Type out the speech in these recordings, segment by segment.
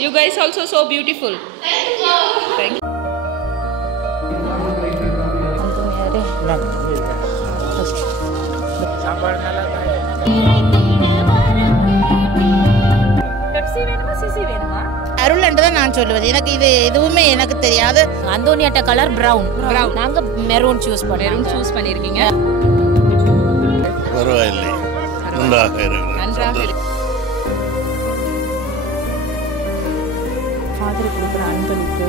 You guys also so beautiful. Thank you. Thank you. அருள் என்றுதான் நான் சொல்லுவது. எனக்கு இது எதுவுமே எனக்கு தெரியாது. அந்தோனியாட்ட கலர் பிரவுன். நாங்க மெரூன் சூஸ் பண்ணிருக்கீங்க. பரவாயில்லை, நன்றாக இருக்கிறது. ஃபாதர் கொடுக்குற அன்பளிப்பு.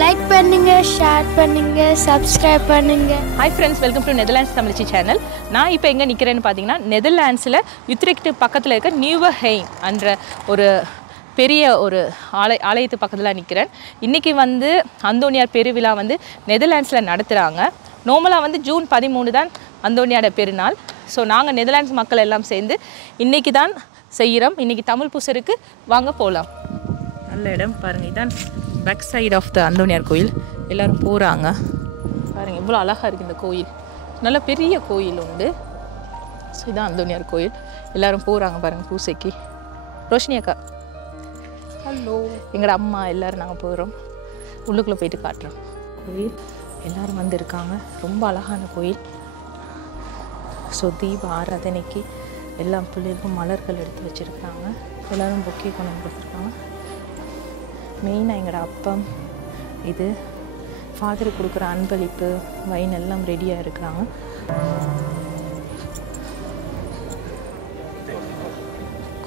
லைக் பண்ணுங்க, ஷேர் பண்ணுங்க, சப்ஸ்கிரைப் பண்ணுங்க. Hi friends, welcome to Netherlands தமிழ்ச்சி சேனல். நான் இப்போ எங்கே நிற்கிறேன்னு பார்த்தீங்கன்னா, நெதர்லாண்ட்ஸில் யுத்ரெக்ட் பக்கத்தில் இருக்க நியூவர்ஹெய்ம் என்ற ஒரு பெரிய ஒரு ஆலயத்து பக்கத்தில் நிற்கிறேன். இன்றைக்கி வந்து அந்தோனியார் பெருவிழா வந்து நெதர்லாண்ட்ஸில் நடத்துகிறாங்க. நார்மலாக வந்து ஜூன் 13 தான் அந்தோனியாரோட பெருநாள். ஸோ நாங்கள் நெதர்லாண்ட்ஸ் மக்கள் எல்லாம் சேர்ந்து இன்றைக்கி தான் செய்கிறோம். இன்றைக்கி தமிழ் பூசருக்கு வாங்க போகலாம். நல்ல இடம் பாருங்கள், இதுதான் பேக் சைடு ஆஃப் த அந்தோனியார் கோயில். எல்லோரும் போகிறாங்க பாருங்கள், எவ்வளோ அழகாக இருக்குது இந்த கோயில். நல்ல பெரிய கோயில் உண்டு. ஸோ இதுதான் அந்தோனியார் கோயில். எல்லோரும் போகிறாங்க பாருங்கள் பூசைக்கு. ரோஷினி அக்கா, ஹலோ. எங்களோட அம்மா எல்லோரும் நாங்கள் போகிறோம். உள்ளுக்குள்ளே போயிட்டு காட்டுறோம். கோயில் எல்லோரும் வந்திருக்காங்க. ரொம்ப அழகான கோயில். ஸோ தீப ஆராதனைக்கு எல்லா பிள்ளைகளுக்கும் மலர்கள் எடுத்து வச்சுருக்காங்க. எல்லோரும் பொக்கே கொண்டு வந்து கொடுத்துருக்காங்க. மெயினாக எங்களோட அப்பம், இது ஃபாதருக்கு கொடுக்குற அன்பளிப்பு, வைன் எல்லாம் ரெடியாக இருக்கிறாங்க.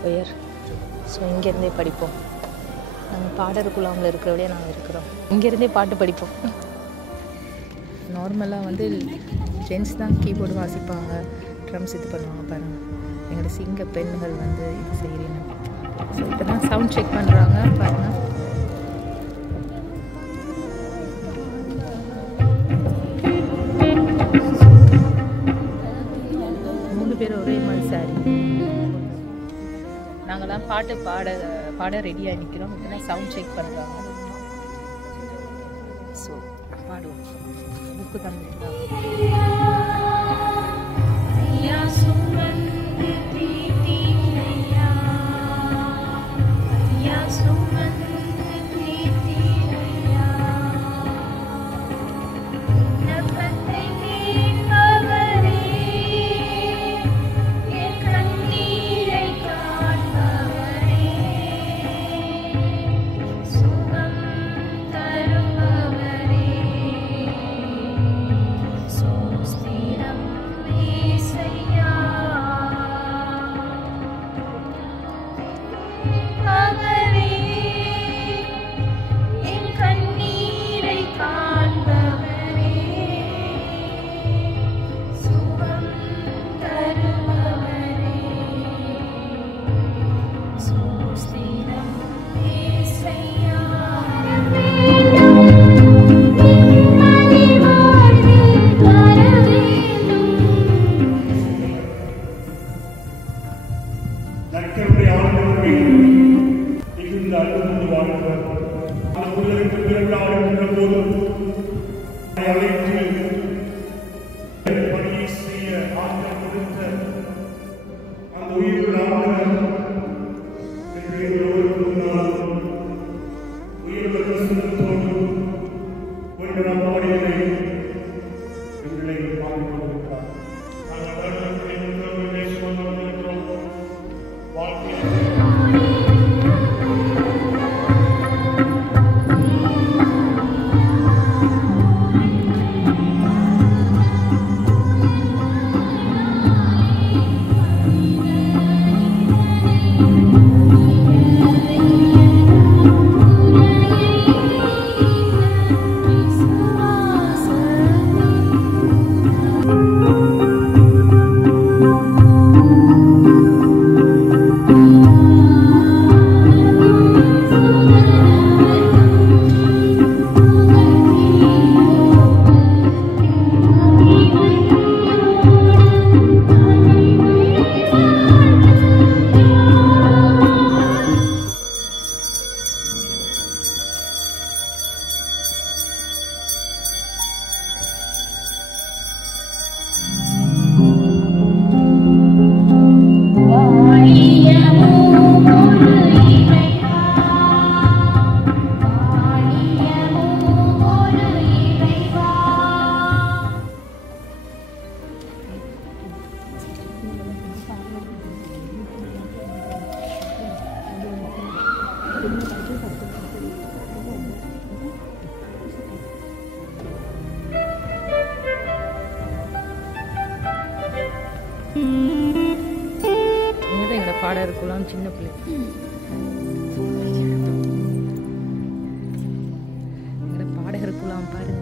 கொயர். ஸோ இங்கேருந்தே படிப்போம். நாங்கள் பாடர் குழாமில் இருக்கிறவளே நாங்கள் இருக்கிறோம். இங்கேருந்தே பாட்டு படிப்போம். நார்மலாக வந்து ஜென்ஸ் தான் கீபோர்டு வாசிப்பாங்க, ட்ரம்ஸ் இது பண்ணுவாங்க பாருங்கள். எங்களோட சிங்க பெண்கள் வந்து இது செய்கிறீங்க. ஸோ இப்போ தான் சவுண்ட் செக் பண்ணுறாங்க பாருங்கள். ஒரே மாதிரி சாரி. நாங்கள்லாம் பாட்டு பாட ரெடியாக நிற்கிறோம். இப்போதான் சவுண்ட் செக் பண்ணுறாங்க. ஸோ பாடுவோம். புக்கு தந்துருக்காங்க. பாடகர் குலம் சின்ன பிள்ளை. பாடகர் குலம் பாருங்க.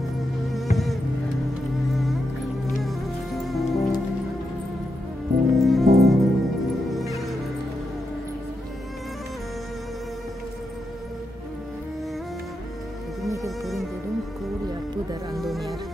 புரிந்ததும் கூடி அற்புதர் அந்தோனியார்.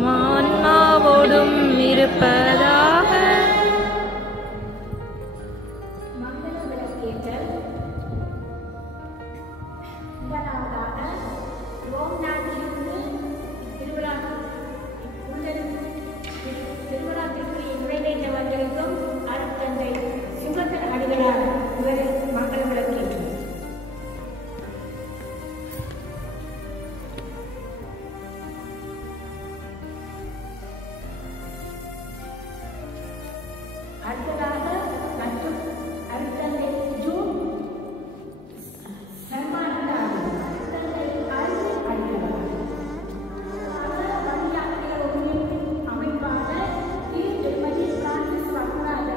மானாவோடும் இருப்பதாக. அமைப்பாக திருமதி பிரான்சிஸ் வகுநாதர்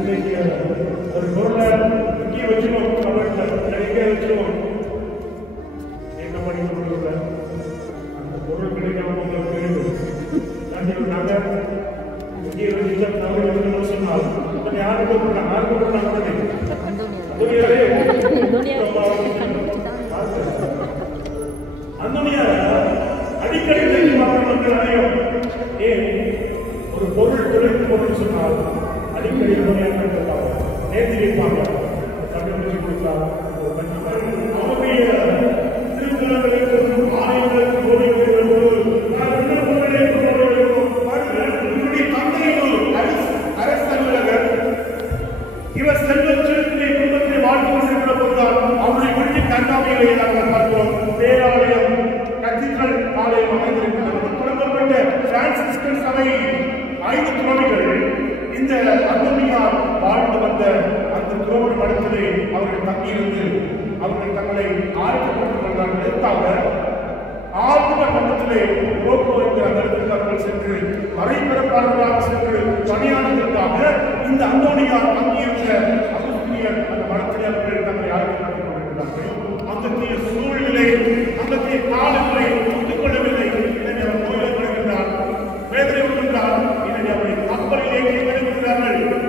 இன்னைக்கு ஒரு பொருளை இங்கே வச்சிருவோம், கவர்ல எங்கே வச்சிருவோம், எங்க படிக்க முடியல, அந்த பொருள் கிடைக்காம உங்களுக்கு தெரியும். நாங்கள் இங்கே வச்சு தவறு வந்து சொன்னால் யாருக்கு கூப்பிடுறாங்க, யாருக்கு கூப்பிடுறாங்க அந்தோனியார் அடிக்கடி மக்கள் அனைவரும் ஏன் ஒரு பொருள் தொழில் பொருள் சொன்னால் அடிக்கடி நேர்த்தி வைப்பாங்க. சமையல் கொடுத்தார் அவருடைய திருக்குறளுக்கு ஆயிரங்களுக்கு அரசலுவலர் இவர் செல்வத்திலே குடும்பத்திலே வாழ்க்கை கொண்டிருக்கிற போதுதான் அவருடைய வீட்டில் கர்நாடகையிலே நாங்கள் பார்க்கிறோம். பேராலயம் கத்தீட்ரல் ஆலயம் அமைந்திருக்கிறது. தொடங்கப்பட்ட பிரான்சிஸ்கன் சபை 5 கிலோமீட்டர் இந்த அந்தோனியார் வாழ்ந்து வந்த அந்த கிலோமீட்டர் மடத்திலே அவர்கள் தங்கியிருந்து அவர்கள் தங்களை ஆயத்தப்பட்டுக் கொண்டார்கள். எதற்காக? ஆழ்ந்த கட்டத்திலே ரோக்கோ என்கிற அந்த இடத்திற்கு அவர்கள் சென்று மறைபெறப்பாளர்களாக சென்று பணியாளர்களுக்காக இந்த அந்தோனியார் தங்கியிருந்த அகஸ்தியர் அந்த மடத்திலே அவர்கள் தங்களை ஆயத்தப்பட்டுக் கொண்டிருக்கிறார்கள். அந்தத்திய சூழ்நிலை அந்தத்திய காலங்களை ஒத்துக்கொள்ளவில்லை. இதனை அவர் நோய்வாய்ப்படுகின்றார், வேதனை கொள்கின்றார். இதனை அவரை கப்பலிலே கைவிடுகிறார்கள்.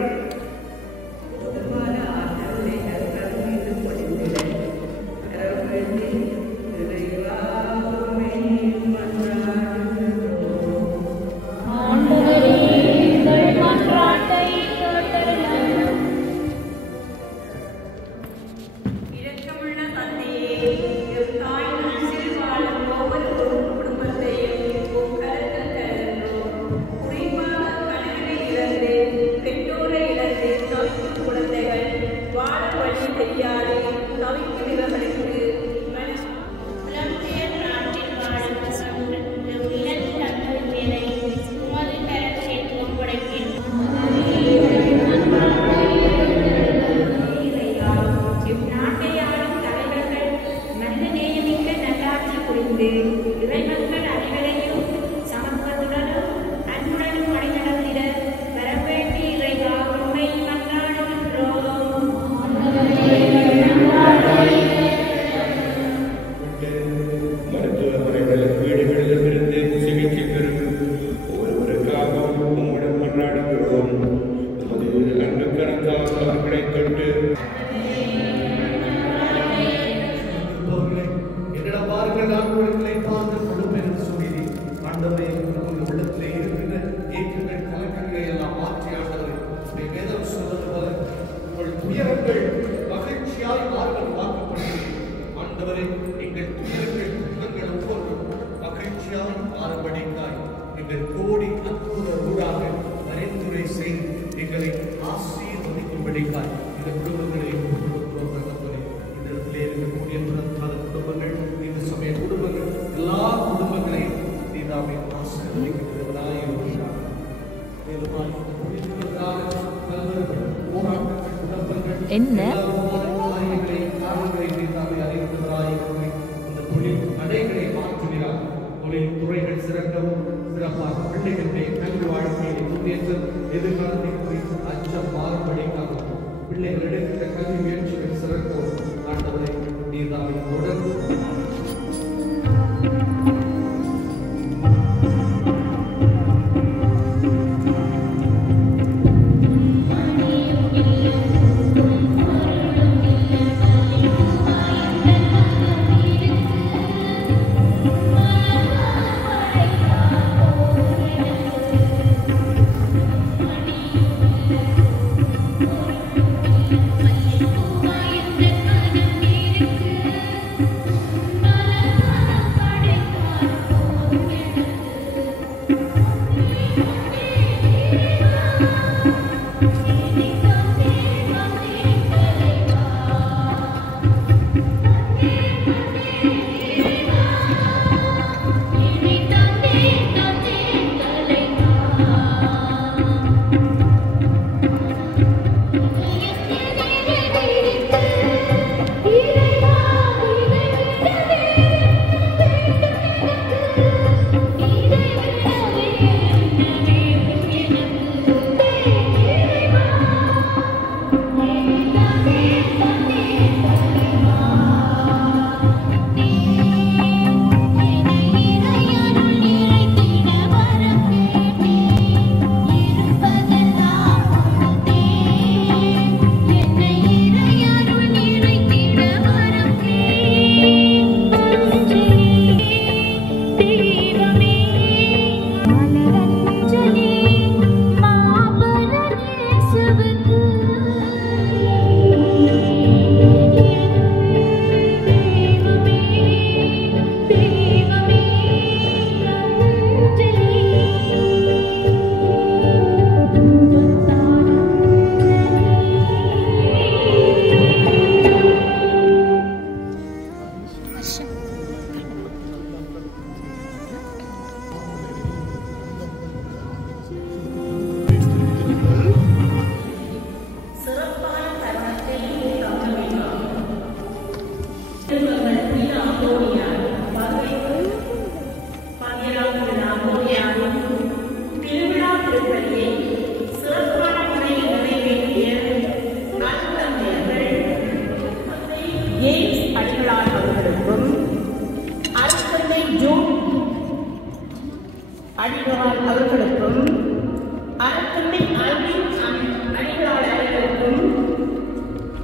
என்ன துறைகள் சிறக்கவும் சிறப்பாக பிள்ளைகளுடைய கல்வி வாழ்க்கையை முன்னேற்றம் எதிர்காலத்தை குறித்து அச்சம் மாறுபடிக்காகவும் பிள்ளைகள் எடுக்கிற கல்வி முயற்சிகள் சிறக்கவும் ஆண்டவரை நீதாவை தொடர்ந்து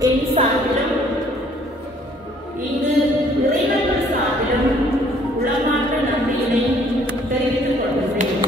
என் சார்பிலும் இங்கு இறைவர்கள் சார்பிலும் உளமாற்ற நன்றியினை தெரிவித்துக் கொள்கிறேன்.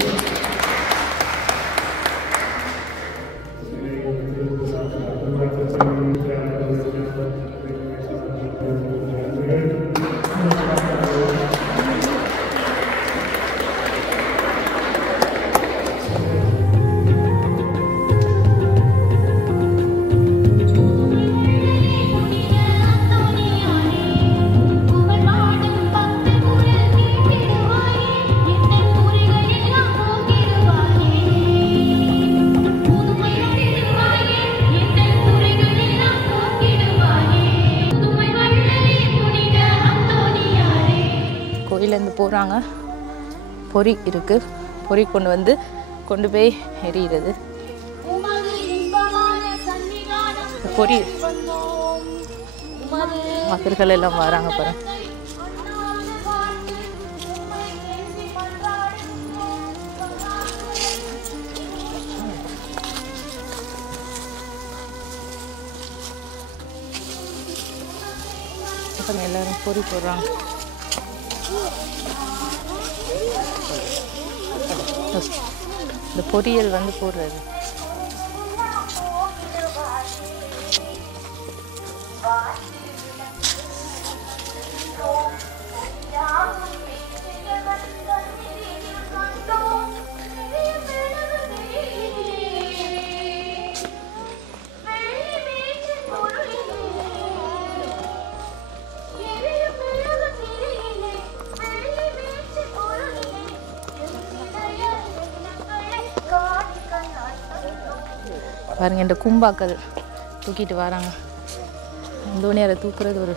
கோயிலேருந்து போகிறாங்க. பொறி இருக்குது, பொறி கொண்டு போய் எரியிறது. பொறி மக்கள் எல்லாம் வராங்க பாருங்க. எல்லாரும் பொறி போடுறாங்க. இந்த பொரியல் போடுறது. பாருங்க, இந்த கும்பாக்கள் தூக்கிட்டு வராங்க. அந்தோனியாரை தூக்குறது ஒரு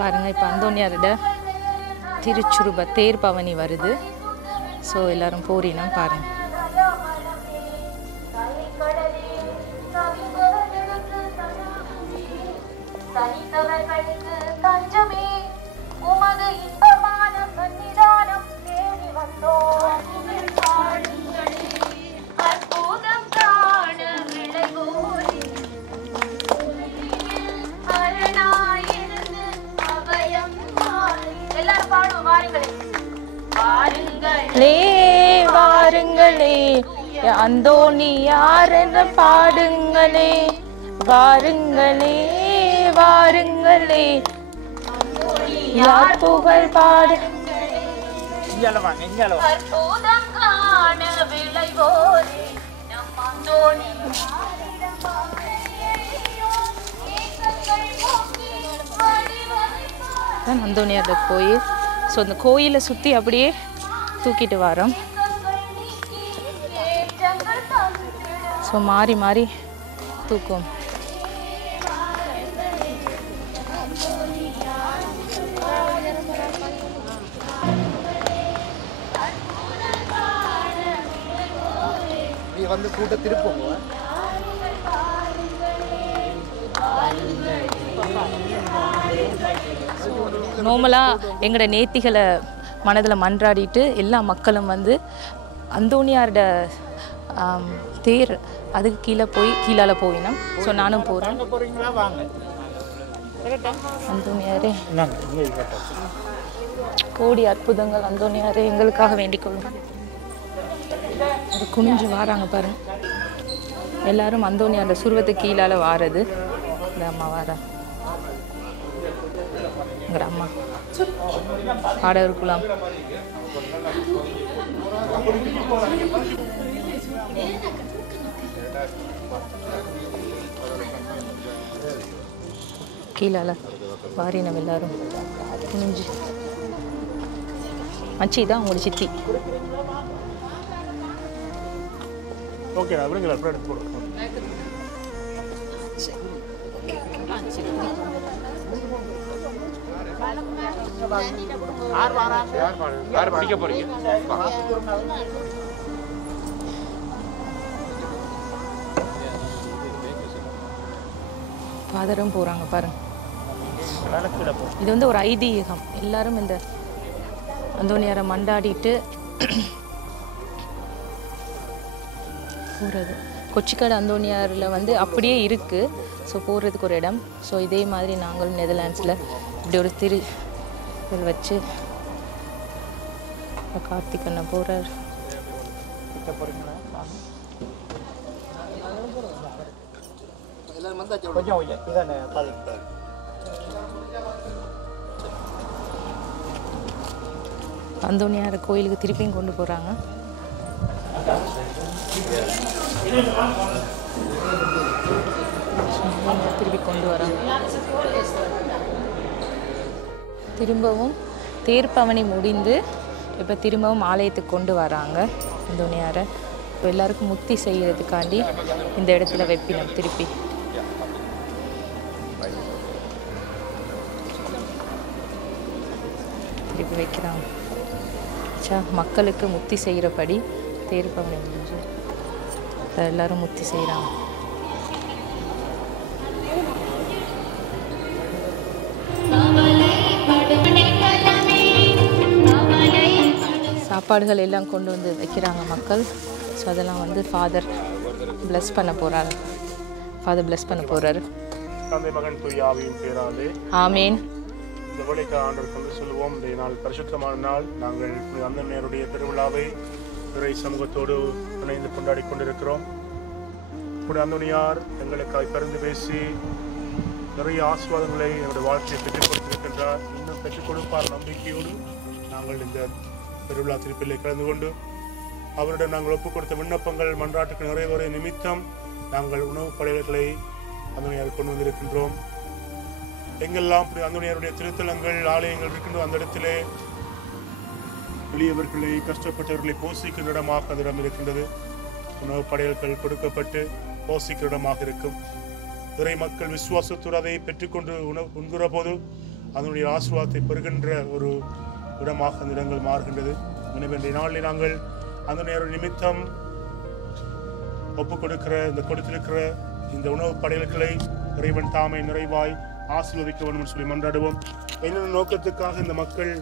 பாருங்க. இப்போ அந்தோனியாரோட திருச்சுருப தேர் பவனி வருது. ஸோ எல்லாரும் போறீனா பாருங்க. தனித்தவர்களுக்கு தஞ்சமே உமது இன்பமான சன்னிதானம் தேடி வந்தோம். அற்புதம் காண விளைவோரி அரணாயிருந்து அபயம் எல்லாரும் பாடுவோம். வாருங்களே வாருங்களே அந்தோனியார் என்ற பாடுங்களே. வாருங்களே வாருங்களே யார் புகழ் பாடு. அற்புதம் காண விளைவோரே நம் அந்தோனியார் கோயில். ஸோ அந்த கோயிலை சுற்றி அப்படியே தூக்கிட்டு வரோம். ஸோ மாறி மாறி தூக்கும். கூட்ட திருப்போங்க. நார்மலாக எங்களோட நேர்த்திகளை மனதில் மன்றாடிட்டு எல்லா மக்களும் அந்தோனியாரோட தேர் அதுக்கு கீழால போயினோம். ஸோ நானும் போகிறேன். அந்தோனியாரே கோடி அற்புதங்கள் அந்தோனியாரே எங்களுக்காக வேண்டிக் கொள்ளும். அது குனிஞ்சு வாராங்க பாருங்க. எல்லாரும் அந்தோனியாரோட சுருவத்துக்கு கீழால வாரது. இந்த அம்மா வாரா, எங்கட அம்மா பாட இருக்கலாம். கீழால வாரினம் எல்லாரும் குனிஞ்சு. மச்சி தான் உங்களோட சித்தி. ஓகே, அப்படிங்களா? அப்புறம் எடுத்து போடுவோம். யார் படிக்க போறீங்க? ஃபாதரும் போறாங்க பாருங்க. இது வந்து ஒரு ஐதீகம். எல்லாரும் இந்த அந்தோனியாரை மண்டாடிட்டு போகிறது. கொச்சிக்காடு அந்தோனியாரில் வந்து அப்படியே இருக்குது. ஸோ போகிறதுக்கு ஒரு இடம். ஸோ இதே மாதிரி நாங்களும் நெதர்லாண்ட்ஸில் இப்படி ஒரு இதில் வச்சு கார்த்திக் அண்ணன் போகிறார். அந்தோனியார் கோயிலுக்கு திருப்பியும் கொண்டு போகிறாங்க. திருப்பி கொண்டு வராங்க. திரும்பவும் தேர்ப்பவனி முடிந்து இப்போ திரும்பவும் ஆலயத்துக்கு கொண்டு வராங்க அந்தோனியாரை. இப்போ எல்லாருக்கும் முக்தி செய்கிறதுக்காண்டி இந்த இடத்துல வைப்பினோம். திருப்பி வைக்கிறாங்க. மக்களுக்கு முக்தி செய்கிறபடி தேர்ப்பவனி முடிஞ்சு எல்லாரும் முக்தி செய்கிறாங்க. சாப்பாடுகள் எல்லாம் கொண்டு வந்து வைக்கிறாங்க மக்கள். ஸோ அதெல்லாம் வந்து ஃபாதர் பிளஸ் பண்ண போகிறாரு. ஃபாதர் பிளஸ் பண்ண போகிறாரு. தந்தை மகன் தூய ஆவியின் பேராலே ஆமேன். இந்த வேளைக்கு ஆண்டவர் கொண்டு சொல்லுவோம். இந்த நாள் பரிசுத்தமான நாள். நாங்கள் அந்தோனியாருடைய திருவிழாவை இறை சமூகத்தோடு இணைந்து கொண்டாடி கொண்டிருக்கிறோம். அந்தோனியார் எங்களுக்காக பரிந்து பேசி நிறைய ஆசீர்வாதங்களை என்னுடைய வாழ்க்கையை பெற்றுக் கொடுத்திருக்கின்றார். இன்னும் பெற்றுக் கொடுப்பார் நம்பிக்கையோடு நாங்கள் இந்த பெருவிழா திருப்பிலே கலந்து கொண்டு அவரிடம் நாங்கள் ஒப்புக் கொடுத்த விண்ணப்பங்கள் மன்றாட்டுக்கு நிறைவேற நிமித்தம் நாங்கள் உணவுப் படையல்களை அந்தோனியார் கொண்டு வந்திருக்கின்றோம். எங்கெல்லாம் அந்தோனியாருடைய திருத்தலங்கள் ஆலயங்கள் இருக்கின்றோ அந்த இடத்திலே எளியவர்களை கஷ்டப்பட்டவர்களை போஷிக்கிற இடமாக அந்த இடம் இருக்கின்றது. உணவுப் படையல்கள் கொடுக்கப்பட்டு போஷிக்கிற இடமாக இருக்கும். இறை மக்கள் விசுவாசத்தோடு அதை பெற்றுக்கொண்டு உண்கிற போது அதனுடைய ஆசீர்வாதத்தை பெறுகின்ற ஒரு இடமாக அந்த இடங்கள் மாறுகின்றது. எனவே நாளில் நாங்கள் அந்தோனியார் நிமித்தம் ஒப்புக் கொடுத்திருக்கிற இந்த உணவுப் படையல்களை இறைவன் தாமை நிறைவாய் ஆசீர்வதிக்க வேண்டும் சொல்லி மன்றாடுவோம். என்னென்ன நோக்கத்துக்காக இந்த மக்கள்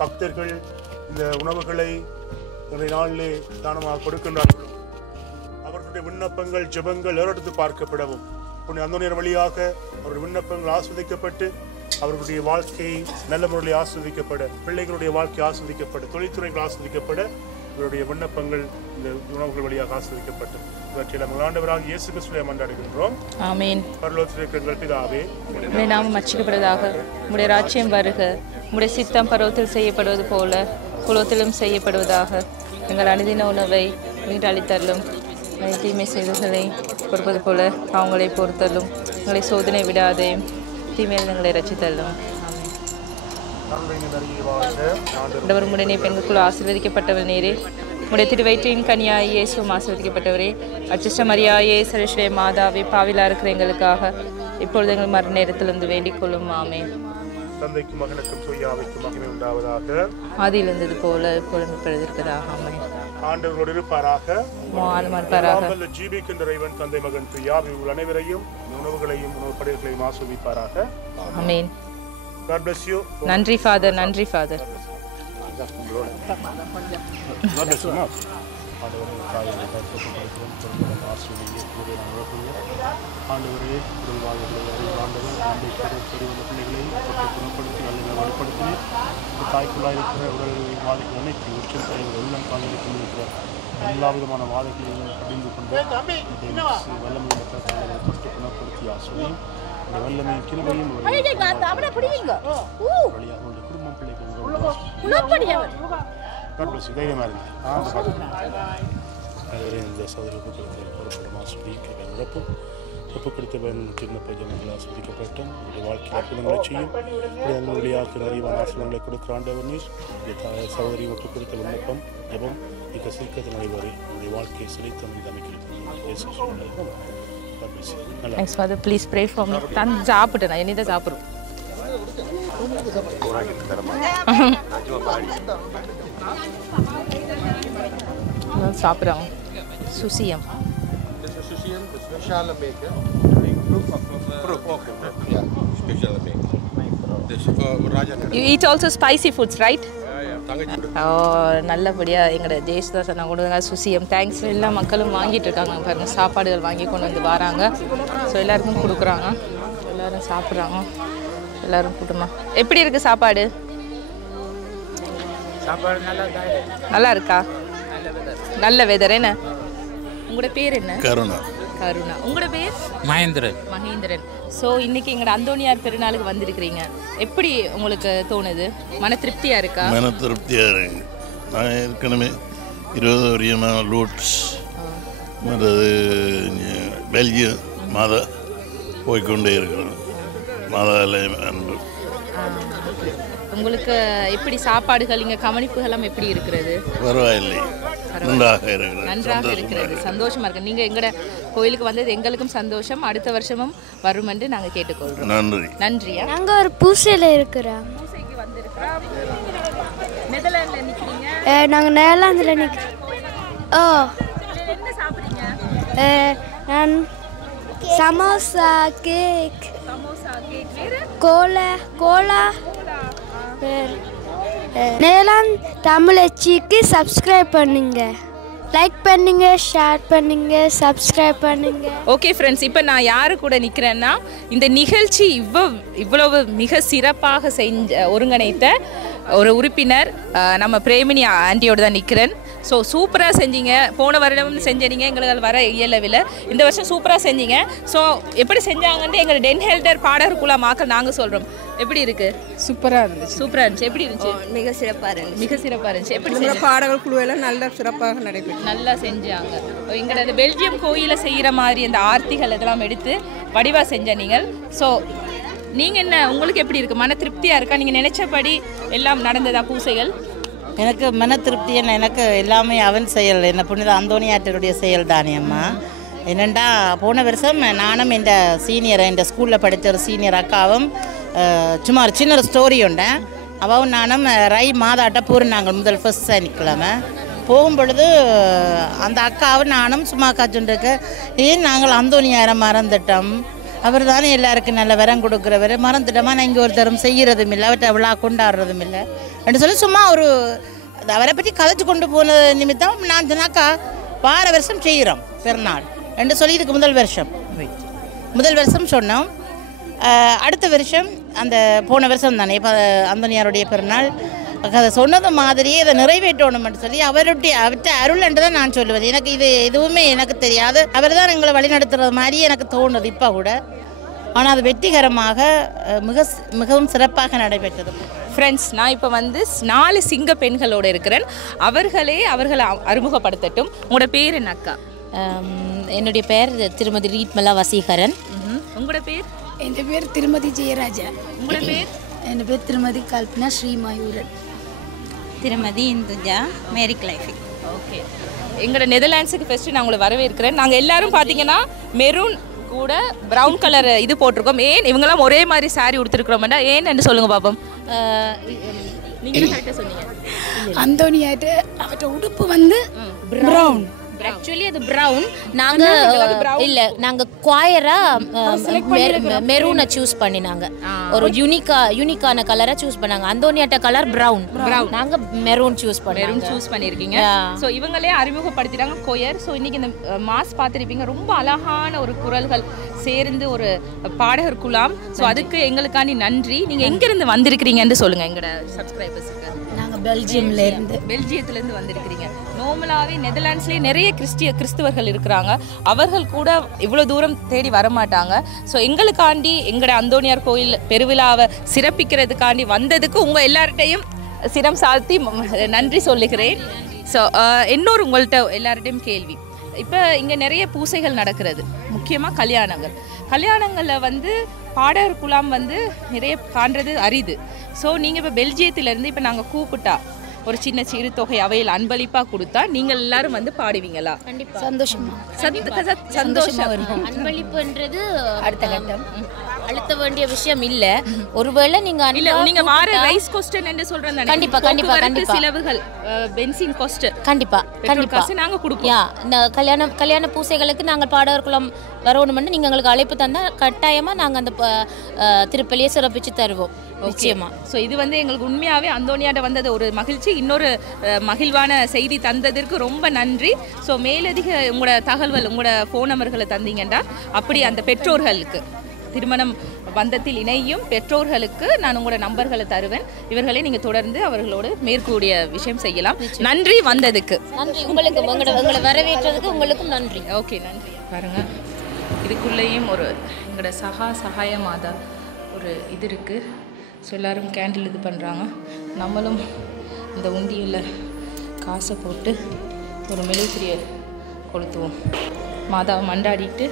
பக்தர்கள் இந்த உணவுகளை இந்த நாளிலே தானமாக கொடுக்கின்றார்களோ அவர்களுடைய விண்ணப்பங்கள் ஜெபங்கள் ஏறெடுத்து பார்க்கப்படவும் அந்தோனியார் வழியாக அவருடைய விண்ணப்பங்கள் ஆஸ்வதிக்கப்பட்டு அவர்களுடைய வாழ்க்கை நல்ல முறையில் ஆஸ்வதிக்கப்பட, பிள்ளைகளுடைய வாழ்க்கை ஆஸ்வதிக்கப்பட, தொழில்துறைகள் ஆஸ்வதிக்கப்பட இவருடைய விண்ணப்பங்கள் இந்த உணவுகள் வழியாக ஆஸ்வதிக்கப்பட்டு இவற்றில் நம்ம ஆண்டவராக இயேசு கிறிஸ்துவை மன்றாடுகின்றோம். ஆமென். பரலோகத்தில் இருக்கிற எங்கள் பிதாவே, உம்முடைய நாமம் மச்சிக்கப்படுவதாக, உம்முடைய ராஜ்யம் வருக, உம்முடைய சித்தம் பரலோகத்தில் செய்யப்படுவது போல புலத்திலும் செய்யப்படுவதாக. எங்கள் அனுதின உணவை நீர் அளித்தருளும், தீமை செய்தல்களை பொறுப்பது போல அவங்களை பொறுத்தலும், எங்களை சோதனை விடாதே, தீமையில் எங்களை ரட்சித்தள்ளும். ஆண்டவர் உம்முடைய பெண்களுக்குள் ஆசீர்வதிக்கப்பட்டவர் நீரே, உம்முடைய திருவயிற்றின் கனியாய் இயேசுவும் ஆசீர்வதிக்கப்பட்டவரே. அச்சிஷ்ட மரியாயே சரஸ்வரே மாதாவே, பாவிலா இருக்கிற எங்களுக்காக இப்பொழுது எங்கள் மரண நேரத்திலிருந்து வேண்டிக் கொள்ளும். ஆமென். தந்தைக்கும் மகனுக்கும் தூய ஆவிக்கும் மகிமை உண்டாவதாக, ஆதியில் இருந்தது போல இப்பொழுது இருக்கிறதாக. ஆமென். ஆண்டவரோடு இருப்பாராக. ஜீவிக்கின்ற இறைவன் தந்தை மகன் தூய ஆவி அனைவரையும் உணவுகளையும் உணவு படைகளையும் ஆஸ்வதிப்பாராக. ஆமென். God bless you. நன்றி ஃபாதர், நன்றி ஃபாதர். ஆண்டவரே, உடல் வாழ்வுகளை அறிவாண்டவர் நம்பிக்கை பெரியவந்த பிள்ளைகளை குணப்படுத்தி நல்ல வலுப்படுத்தினேன். தாய்க்குள்ளாக இருக்கிற உடல் வாதைகள் அனைத்து உச்சம் தலைவர் எல்லாம் காலையில் கொண்டிருக்கிற எல்லா விதமான வாதைகளையும் கடிந்து கொண்டு வல்லமை தொட்டு குணப்படுத்தி ஆசிரியம் இந்த வல்லமை கிருபையும் வழியாக குடும்பம் பிள்ளைகள் தைரியமாக இருந்தேன். இந்த சோதனை பொறுப்படும் ஆசிரியர் நிரப்பும் ஒப்புக் கொடுத்த சின்ன ஜனங்கள் ஆஸ்வதிக்கப்பட்டும் உங்களுடைய வாழ்க்கையில் அற்புதங்களை செய்யும். அதன் வழியாக நிறைவான ஆசிரியர்களை கொடுக்கிற ஆண்டவர் நீர் சகோதரி ஒப்புக் கொடுத்த விண்ணப்பம் ஜபம் மிக சீக்கிரத்தில் நடைபெறும். உங்களுடைய வாழ்க்கையை செழித்து அமைக்கிறது. Thanks Father, please pray for me. நான் சாப்பிட்டேன், நான் இனிதான் சாப்பிடுறோம். சாப்பிட்றோம். Suzhiyam. Speciale beker. Proef. Okay. Ja, speciale beker. You eat also spicy foods, right? ஓ நல்லபடியாக எங்களோட ஜெயசுதாஸ் நான் கொடுங்க சுசியம் தேங்க்ஸ். எல்லா மக்களும் வாங்கிட்டு இருக்காங்க பாருங்க, சாப்பாடுகள் வாங்கி கொண்டு வந்து வராங்க. ஸோ எல்லாருக்கும் கொடுக்குறாங்க, எல்லோரும் சாப்பிட்றாங்க, எல்லோரும் கூட்டமா. எப்படி இருக்குது சாப்பாடு? நல்லா இருக்கா? நல்ல வெதர். என்ன உங்களோட பேர்? என்ன? கருணா. கருணா. உங்களோட பேர்? மகேந்திரன். மகேந்திரன். ஸோ இன்றைக்கி எங்களோட அந்தோனியார் பெருநாளுக்கு வந்திருக்கிறீங்க. எப்படி உங்களுக்கு தோணுது? மன திருப்தியாக இருக்கா? மன திருப்தியாக இருக்கு. நான் ஏற்கனவே 20 வருஷமாக லூட்ஸ் மற்றது பெல்ஜியம் மாதா போய்கொண்டே இருக்கிறோம். மாதாலயம் அன்பு. உங்களுக்கு எப்படி சாப்பாடுகள் இங்கே கவனிப்புகள்லாம் எப்படி இருக்கிறது? பரவாயில்லை, நன்றாக இருக்கிறது. நன்றாக இருக்கிறது, சந்தோஷமாக இருக்குது. நீங்கள் எங்களோட கோயிலுக்கு வந்தது எங்களுக்கும் சந்தோஷம். அடுத்த வருஷமும் வரும் என்று நாங்கள் கேட்டுக்கொள்கிறோம். நன்றி. நன்றியா. நாங்கள் ஒரு பூசையில் இருக்கிறோம். பூசைக்கு வந்திருக்கிறோம். நெதர்லாண்டில் நிற்கிறீங்க? நாங்கள் நெதர்லாந்தில் நிற்கிறோம். ஓ, என்ன சாப்பிட்றீங்க? நான் சமோசா, கேக், சமோசா, கேக், வேறு கோலா. நெதர்லாந்து தமிழச்சிக்கு சப்ஸ்கிரைப் பண்ணுங்க, லைக் பண்ணுங்க, ஷேர் பண்ணுங்க, சப்ஸ்கிரைப் பண்ணுங்க. ஓகே ஃப்ரெண்ட்ஸ், இப்போ நான் யாரு கூட நிற்கிறேன்னா, இந்த நிகழ்ச்சி இவ்வளவு மிக சிறப்பாக ஒருங்கிணைத்த ஒரு உறுப்பினர் நம்ம பிரேமினி ஆண்டியோடு தான் நிற்கிறேன். ஸோ சூப்பராக செஞ்சீங்க. போன வருடமும் செஞ்சீங்க, எங்களுக்கு வர இயலவில். இந்த வருஷம் சூப்பராக செஞ்சீங்க. ஸோ எப்படி செஞ்சாங்கன்னு எங்கள் டென் ஹெல்டர் பாடகருக்குள்ள மாக்கள் நாங்கள் சொல்கிறோம். எப்படி இருக்குது? சூப்பராக இருந்துச்சு. சூப்பராக இருந்துச்சு. எப்படி இருந்துச்சு? மிக சிறப்பாக இருந்துச்சு. மிக சிறப்பாக இருந்துச்சு. எப்படி பாடகர் குழுவெல்லாம் நல்லா சிறப்பாக நடைபெற்று நல்லா செஞ்சாங்க. எங்களோட பெல்ஜியம் கோயிலில் செய்கிற மாதிரி அந்த ஆர்த்திகள் இதெல்லாம் எடுத்து வடிவாக செஞ்ச நீங்கள். ஸோ நீங்கள் என்ன, உங்களுக்கு எப்படி இருக்குது? மன திருப்தியாக இருக்கா? நீங்கள் நினைச்சபடி எல்லாம் நடந்ததா பூசைகள்? எனக்கு மன திருப்தி என்ன, எனக்கு எல்லாமே அவன் செயல், என்ன புனித அந்தோனியாட்டருடைய செயல் தானே அம்மா. என்னென்னா போன வருஷம் நானும் இந்த சீனியரை, இந்த ஸ்கூலில் படித்த ஒரு சீனியர் அக்காவும் சும்மா ஒரு சின்ன ஒரு ஸ்டோரி உண்டு. அவவும் நானும் ரை மாதாட்ட பூர்ணாங்க முதல் ஃபர்ஸ்ட் சனிக்கிழமை போகும்பொழுது அந்த அக்காவும் நானும் சும்மா காய்ச்சுருக்கு, ஏன் நாங்கள் அந்தோனியாரை மறந்துட்டோம், அவர் தானே எல்லாருக்கும் நல்ல வரம் கொடுக்குறவர், மறந்துட்டோமா, நான் இங்கே ஒரு தரம் செய்கிறதும் இல்லை, அவர்கிட்ட விழா கொண்டாடுறதும் இல்லை அப்படின்னு சொல்லி சும்மா ஒரு அவரை பற்றி கதைச்சு கொண்டு போன நிமித்தம் நான் சொன்னாக்கா வார வருஷம் செய்கிறோம் பெருநாள் என்று சொல்லி இதுக்கு முதல் வருஷம் சொன்னோம். அடுத்த வருஷம் அந்த போன வருஷம் தானே இப்போ அந்தோனியாருடைய பெருநாள், அதை சொன்னது மாதிரியே இதை நிறைவேற்றணும்னு சொல்லி அவர்கிட்ட அருள் என்று தான் நான் சொல்லுவது. எனக்கு இது எதுவுமே எனக்கு தெரியாது, அவர் தான் எங்களை வழிநடத்துறது மாதிரியே எனக்கு தோணுது இப்போ கூட. ஆனால் அது வெற்றிகரமாக மிகவும் சிறப்பாக நடைபெற்றது. ஃப்ரெண்ட்ஸ், நான் இப்போ வந்து 4 சிங்க பெண்களோடு இருக்கிறேன். அவர்களை அறிமுகப்படுத்தட்டும். உங்களோட பேர் என்ன அக்கா? என்னுடைய பேர் திருமதி ரீட்மலா வசீகரன். உங்களோட பேர்? என் பேர் திருமதி ஜெயராஜா. உங்களோட பேர்? என் பேர் திருமதி கல்பனா ஸ்ரீமயூரன். திருமதி இந்துஜா மேரி கிளைஃபி. ஓகே, எங்களோட நெதர்லாண்ட்ஸுக்கு ஃபஸ்ட்டு நான் உங்களை வரவேற்கிறேன். நாங்கள் எல்லாரும் பார்த்தீங்கன்னா மெரூன் கூட ப்ரௌன் கலர் இது போட்டிருக்கோம். ஏன் இவங்கெல்லாம் ஒரே மாதிரி சாரி உடுத்திருக்கிறோம்டா, ஏன்னு சொல்லுங்க பாப்போம். நீங்கள் கரெக்டாக சொன்னீங்க. அந்தோனியாட்டு அவற்ற உடுப்பு வந்து ப்ரௌன். ஆக்சுவலி அது ப்ரௌன். நாங்கள் குவாயரா மெரூனை சூஸ் பண்ணினாங்க. ஒரு யூனிக்கான கலரை சூஸ் பண்ணாங்க. அந்தோனியாட்ட கலர் ப்ரௌன், நாங்கள் மெரூன் சூஸ் பண்ணியிருக்கீங்க. ஸோ இவங்களே அறிமுகப்படுத்திட்டாங்க கொயர். ஸோ இன்னைக்கு இந்த மாஸ் பார்த்துருப்பீங்க, ரொம்ப அழகான ஒரு குரல்கள் சேர்ந்து ஒரு பாடகர் குலாம். ஸோ அதுக்கு எங்களுக்காண்டி நன்றி. நீங்கள் எங்கேருந்து வந்திருக்கிறீங்கன்னு சொல்லுங்கள் எங்களோட சப்ஸ்கிரைபர்ஸுக்கு. நாங்கள் பெல்ஜியத்துலேருந்து வந்திருக்கிறீங்க. நார்மலாகவே நெதர்லாண்ட்ஸ்லேயே நிறைய கிறிஸ்துவர்கள் இருக்கிறாங்க. அவர்கள் கூட இவ்வளோ தூரம் தேடி வரமாட்டாங்க. ஸோ எங்களுக்காண்டி எங்களோட அந்தோனியார் கோயில் பெருவிழாவை சிறப்பிக்கிறதுக்காண்டி வந்ததுக்கு உங்கள் எல்லார்கிட்டையும் சிரம் சாழ்த்தி நன்றி சொல்லுகிறேன். ஸோ இன்னொரு உங்கள்கிட்ட எல்லார்கிட்டையும் கேள்வி. இப்போ இங்கே நிறைய பூசைகள் நடக்கிறது, முக்கியமாக கல்யாணங்களில் வந்து பாடகர் குலாம் வந்து நிறைய காண்றது அரிது. ஸோ நீங்கள் இப்போ பெல்ஜியத்திலேருந்து இப்போ நாங்கள் கூப்பிட்டா ஒரு சின்ன சிறு தொகை அவையில் அன்பளிப்பாக கொடுத்தா நீங்கள் எல்லாரும் வந்து பாடுவீங்களா? கண்டிப்பாக. சந்தோஷமா இருக்கும். அன்பளிப்புன்றது அடுத்த கட்டம், அழுத்த வேண்டிய விஷயம் இல்ல. ஒருவேளை நீங்க வார ரைஸ் காஸ்ட் என்ன சொல்றேன். கண்டிப்பா செலவுகள், பென்சின் காஸ்ட் கண்டிப்பா நாங்க கொடுப்போம். கல்யாண பூசைகளுக்கு நாங்கள் பாடகர் குலம் வரணுமென்னு நீங்கள் எங்களுக்கு அழைப்பு தந்தால் கட்டாயமாக நாங்கள் அந்த திருப்பலியை சிறப்பித்து தருவோம் நிச்சயமாக. ஸோ இது வந்து எங்களுக்கு உண்மையாகவே அந்தோனியாட்ட வந்தது ஒரு மகிழ்ச்சி. இன்னொரு மகிழ்வான செய்தி தந்ததற்கு ரொம்ப நன்றி. ஸோ மேலதிக உங்களோட தகவல் உங்களோட ஃபோன் நம்பர்களை தந்தீங்கன்னா அப்படி அந்த பெற்றோர்களுக்கு திருமணம் பந்தத்தில் இணையும் பெற்றோர்களுக்கு நான் உங்களோட நம்பர்களை தருவேன். இவர்களை நீங்கள் தொடர்ந்து அவர்களோடு மேற்கூடிய விஷயம் செய்யலாம். நன்றி வந்ததுக்கு. நன்றி உங்களுக்கு, உங்களை வரவேற்றதுக்கு உங்களுக்கும் நன்றி. ஓகே, நன்றி. பாருங்கள், இதுக்குள்ளேயும் ஒரு எங்களோட சகாய மாதா ஒரு இது இருக்குது. ஸோ எல்லோரும் கேண்டில் இது பண்ணுறாங்க. நம்மளும் இந்த உண்டியில் காசை போட்டு ஒரு மெழுகுதிரியை கொளுத்துவோம். மாதாவை மண்டாடிட்டு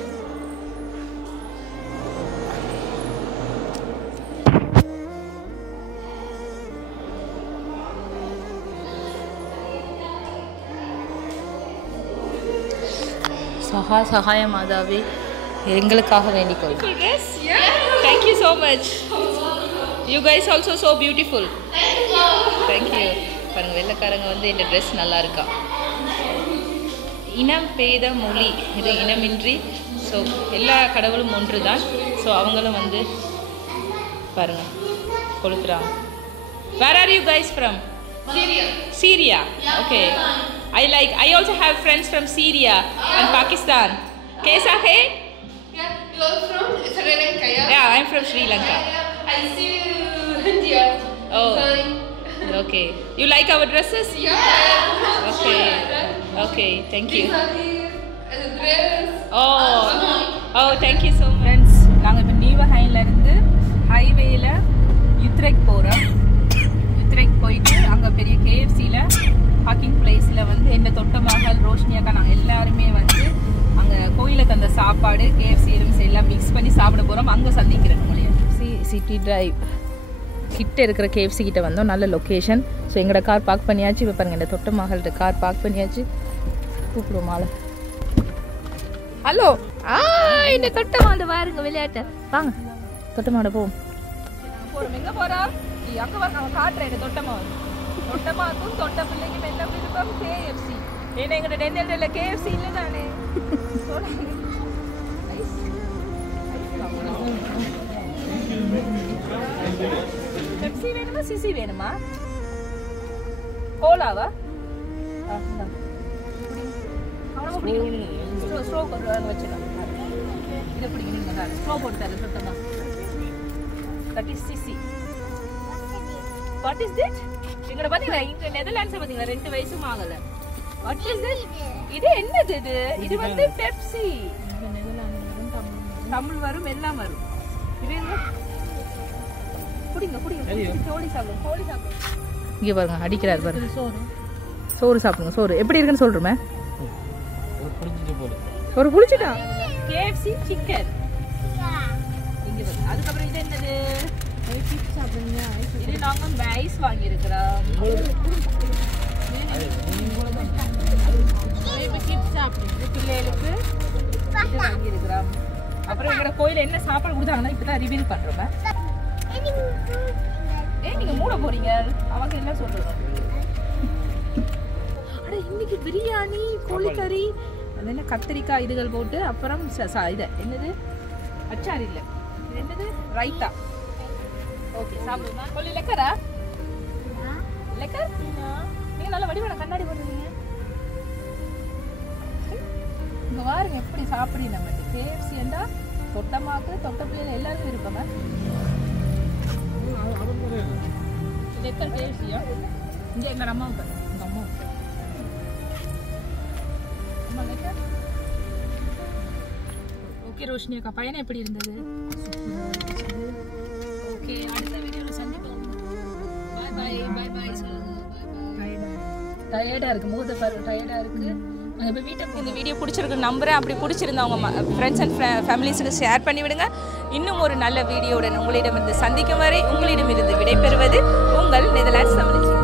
சகாய மாதாவே எங்களுக்காக வேண்டிக் கொள்ளுங்கள். Yes, yeah. Thank you so much. You guys also so beautiful. Thank you. பாருங்க, வெள்ளைக்காரங்க வந்து இந்த ட்ரெஸ் நல்லா இருக்கா. இனம் பேத மொழி இது இனமின்றி. ஸோ எல்லா கடவுளும் ஒன்று தான். ஸோ அவங்களும் வந்து பாருங்க கொளுத்துறாங்க. Where are you guys from? Syria. Okay. I also have friends from Syria and Pakistan. Kaisa hai? Yeah, you are from Sri Lanka, yeah? Yeah, I'm from Sri Lanka. I see you India. Oh, okay. You like our dresses? Yeah. Okay, thank you. Dress. Oh, thank you so much. Friends, நாங்கள் இப்போ நியூஹைன்லேருந்து ஹைவேல யுத்ரெக்ட் போகிறோம். யுத்ரெக்ட் போயிட்டு அங்கே பெரிய கேஎஃப்சியில் parking பிளேஸில் வந்து எந்த தொட்ட மகள் ரோஷினியாக்கா நாங்கள் எல்லாருமே வந்து அங்கே கோயிலுக்கு அந்த சாப்பாடு கேஎஃப்சி எலுமிச்சை எல்லாம் மிக்ஸ் பண்ணி சாப்பிட போகிறோம். அங்கே சந்திக்கிறேன் உங்களையும். சிட்டி டிரைவ் கிட்ட இருக்கிற கேஎஃப்சி கிட்ட வந்தோம். நல்ல லொக்கேஷன். ஸோ எங்களோட கார் பார்க் பண்ணியாச்சு. இப்போ பாருங்கள், இந்த தொட்ட மகள்கிட்ட கார் பார்க் பண்ணியாச்சு. கூப்பிடுவோம் மாலை. ஹலோ, இந்த தொட்ட மாடு பாருங்க விளையாட்ட. வாங்க தொட்ட மாட போவோம். போகிறோம். எங்கே போகிறோம்? அங்கே வர நான் காட்டுறேன். இந்த தொட்ட மாடு தொட்டமாக்கும் தொட்ட பிள்ளைக்கும் என்ன விருப்பம்? கேஎஃப்சி. ஏன்னா எங்கள்ட டென்டல்ல கேஎஃப்சி இல்லை தானே. பெப்சி வேணுமா சிசி வேணுமா? கோலாவா? ஸ்ட்ரோ வச்சுக்கலாம். இதை பிடிக்கிறீங்க. ஸ்ட்ரோ போட்டு தரேன் சுத்தமா. தட் இஸ் சிசி. What is this? எங்கட பாத்தீங்களா, இங்க நெதர்லாண்ட்ஸ் பாத்தீங்களா 2 வயசும் ஆகல. What is this? இது என்னது இது? இது வந்து பெப்சி. தமிழ் வரும், எல்லாம் வரும். இது என்ன? குடிங்க கோழி சாப்பிடுங்க. இங்க பாருங்க, அடிக்கிறாரு பாருங்க. சோறு சாப்பிடுங்க. சோறு எப்படி இருக்குன்னு சொல்றேன். சோறு புடிச்சிட்டா. KFC chicken. இங்க பாருங்க. அதுக்கப்புறம் இது என்னது? இது நாங்க ஐஸ் வாங்கி இருக்கிறோம். பிள்ளைகளுக்கு வாங்கி இருக்கிறோம். அப்புறம் எங்களோட கோயில என்ன சாப்பாடு கொடுத்தாங்கன்னா இப்பதான் ரிவீல் பண்றோம். நீங்க மூட போறீங்க. அவங்க என்ன சொல்றோம்? அட இன்னைக்கு பிரியாணி, கோழிக்கறி, அது என்ன கத்திரிக்காய் இதுகள் போட்டு, அப்புறம் இது என்னது அச்சார் இல்லை, இது என்னது ரைத்தா. ஓகே சாப்பிடுங்க. சொல்லி லெக்கரா? லெக்கர்? நீங்க நல்ல வடிவான கண்ணாடி போட்டுருக்கீங்க. இங்க பாருங்க எப்படி சாப்பிடுறீங்க. நம்ம KFC என்றா தொட்டமாக்கு தொட்ட பிள்ளைல எல்லாருக்கும் இருப்பாங்க. லெக்கர் KFC-யா? இங்க எங்க அம்மாவுக்கு, எங்க அம்மாவுக்கு அம்மா லெக்கர். ஓகே ரோஷினி அக்கா, பையனை எப்படி இருந்தது? ஓகே, அடுத்த வீடியோல சந்திப்போம். Bye bye. டயர்டா இருக்கு, முகத்தை பாரு, டயர்டா இருக்கு. இப்போ வீட்டுக்கு இந்த வீடியோ பிடிச்சிருக்கு நம்புறேன். அப்படி பிடிச்சிருந்தா உங்க ஃப்ரெண்ட்ஸ் அண்ட் ஃபேமிலிஸுக்கு ஷேர் பண்ணி விடுங்க. இன்னும் ஒரு நல்ல வீடியோவுடன் உங்களிடமிருந்து சந்திக்கும் வரை உங்களிடமிருந்து விடைபெறுவது உங்கள் நெதர்லாண்ட்ஸ் தமிழச்சி.